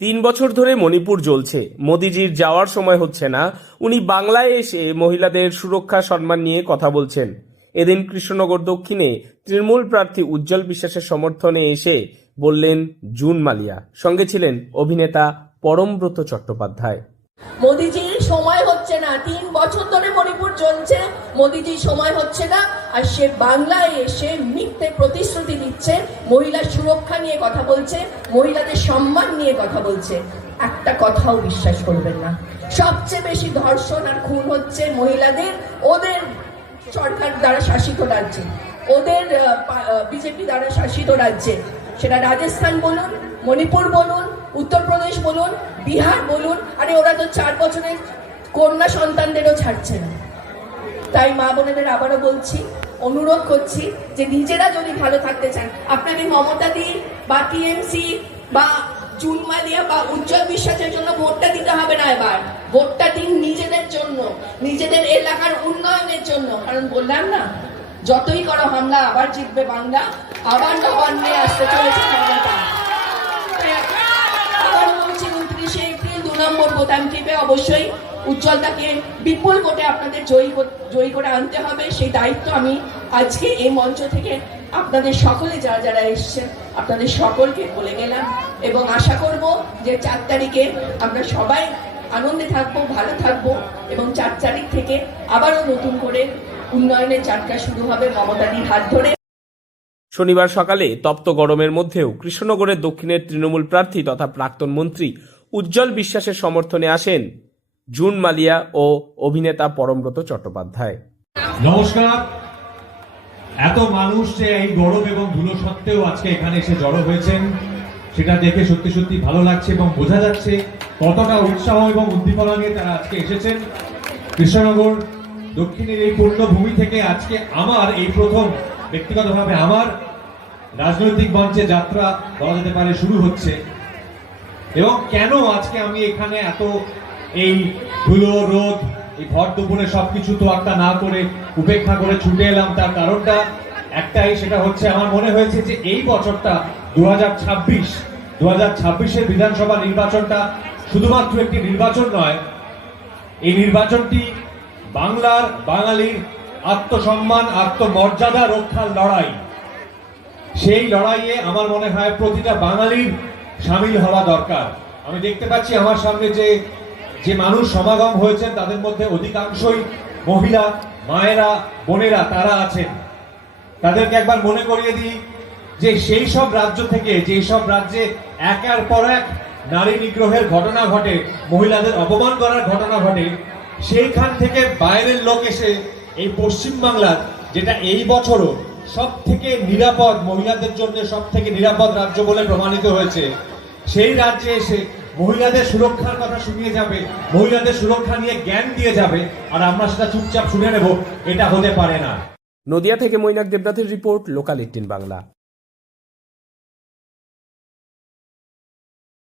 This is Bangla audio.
3 বছর ধরে মণিপুর জ্বলছে। মোদিজির যাওয়ার সময় হচ্ছে না। উনি বাংলায় এসে মহিলাদের সুরক্ষা সম্মান নিয়ে কথা বলছেন। এদিন কৃষ্ণনগর দক্ষিণে তৃণমূল প্রার্থী উজ্জ্বল বিশ্বাসের সমর্থনে এসে বললেন জুন মালিয়া। সঙ্গে ছিলেন অভিনেতা পরমব্রত চট্টোপাধ্যায়। মোদিজির সময় হচ্ছে না। 3 বছর ধরে মণিপুর চলছে, মোদিজির সময় হচ্ছে না। আর সে বাংলায় এসে মিথ্যে প্রতিশ্রুতি দিচ্ছে, মহিলার সুরক্ষা নিয়ে কথা বলছে, মহিলাদের সম্মান নিয়ে কথা বলছে। একটা কথাও বিশ্বাস করবেন না। সবচেয়ে বেশি ধর্ষণ আর খুন হচ্ছে মহিলাদের ওদের সরকার দ্বারা শাসিত রাজ্যে, ওদের বিজেপি দ্বারা শাসিত রাজ্যে। সেটা রাজস্থান বলুন, মণিপুর বলুন, উত্তরপ্রদেশ বলুন, বিহার বলুন। আরে ওরা তো 4 বছরের কন্যা সন্তানদেরও ছাড়ছে না। তাই মা বোনেদের আবারও বলছি, অনুরোধ করছি যে নিজেরা যদি ভালো থাকতে চান, আপনাদের মমতা দি বা টিএমসি বা জুন মালিয়া বা উজ্জ্বল বিশ্বাসের জন্য ভোটটা দিতে হবে না। এবার ভোটটা দিন নিজেদের জন্য, নিজেদের এলাকার উন্নয়নের জন্য। কারণ বললাম না, যতই করো হামলা আবার জিতবে বাংলা, আবার নবান্নে আসতে চলেছে ক্ষমতা। আবার বলছি 29শে এপ্রিল 2 নম্বর বোতাম টিপে অবশ্যই উজ্জ্বলতাকে বিপুল ভোটে আপনাদের জয়ী করে আনতে হবে। সেই দায়িত্ব আমি আজকে এই মঞ্চ থেকে আপনাদের সকলে যারা যারা এসছেন আপনাদের সকলকে বলে গেলাম, এবং আশা করব যে 4 তারিখে আমরা সবাই আনন্দে থাকবো, ভালো থাকবো, এবং 4 তারিখ থেকে আবারও নতুন করে উন্নয়নের যাত্রা শুরু হবে মমতাদির হাত ধরে। শনিবার সকালে তপ্ত গরমের মধ্যেও কৃষ্ণনগরের দক্ষিণের তৃণমূল প্রার্থী তথা প্রাক্তন মন্ত্রী উজ্জ্বল বিশ্বাসের সমর্থনে আসেন জুন মালিয়া ও অভিনেতা পরমব্রত চট্টোপাধ্যায়। নমস্কার। এত মানুষ যে এই গরম এবং ধুলো সত্ত্বেও আজকে এখানে এসে জড়ো হয়েছেন, সেটা দেখে সত্যি সত্যি ভালো লাগছে এবং বোঝা যাচ্ছে কতটা উৎসাহ এবং উদ্দীপনা নিয়ে তারা আজকে এসেছেন। কৃষ্ণনগর দক্ষিণের এই পূর্ণভূমি থেকে আজকে আমার এই প্রথম ব্যক্তিগতভাবে আমার রাজনৈতিক মঞ্চে যাত্রা বলা যেতে পারে শুরু হচ্ছে। এবং কেন আজকে আমি এখানে এত এই ধুলো রোদ এই ভর দুপুরে সবকিছু তো একটা না করে উপেক্ষা করে ছুটে এলাম, তার কারণটা একটাই, সেটা হচ্ছে আমার মনে হয়েছে যে এই বছরটা 2026-এর বিধানসভা নির্বাচনটা শুধুমাত্র একটি নির্বাচন নয়, এই নির্বাচনটি বাংলার বাঙালির আত্মসম্মান আত্মমর্যাদা রক্ষার লড়াই। সেই লড়াইয়ে আমার মনে হয় প্রতিটা বাঙালির সামিল হওয়া দরকার। আমি দেখতে পাচ্ছি আমার সামনে যে মানুষ সমাগম হয়েছেন তাদের মধ্যে অধিকাংশই মহিলা, মায়েরা, বোনেরা তারা আছেন। তাদেরকে একবার মনে করিয়ে দিই যে সেই সব রাজ্য থেকে, যেই সব রাজ্যে একের পর এক নারী নিগ্রহের ঘটনা ঘটে, মহিলাদের অপমান করার ঘটনা ঘটে, সেইখান থেকে বাইরের লোক এসে এই পশ্চিমবাংলার, যেটা এই বছরও সব থেকে নিরাপদ, মহিলাদের জন্য সব থেকে নিরাপদ রাজ্য বলে প্রমাণিত হয়েছে, সেই রাজ্যে এসে মহিলাদের সুরক্ষার কথা শুনিয়ে যাবে, মহিলাদের সুরক্ষা নিয়ে জ্ঞান দিয়ে যাবে, আর আমরা সেটা চুপচাপ শুনে নেব, এটা হতে পারে না। নদিয়া থেকে মৈনাক দেবনাথের রিপোর্ট, লোকাল 18 বাংলা।